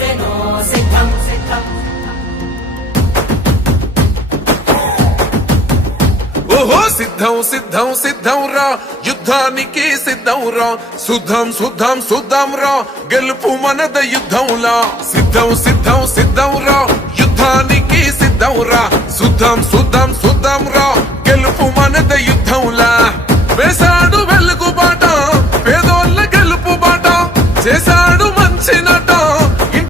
వచ్చెనో సిద్ధం సిద్ధం. ఓహో సిద్ధం సిద్ధం సిద్ధం రా యుద్ధానికి సిద్ధం రా సుద్ధం సుద్ధం సుద్ధం రా గెలుపు మనద యుద్ధంలా సిద్ధం సిద్ధం సిద్ధం రా యుద్ధానికి సిద్ధం రా సుద్ధం సుద్ధం సుద్ధం రా గెలుపు మనద యుద్ధంలా వేసా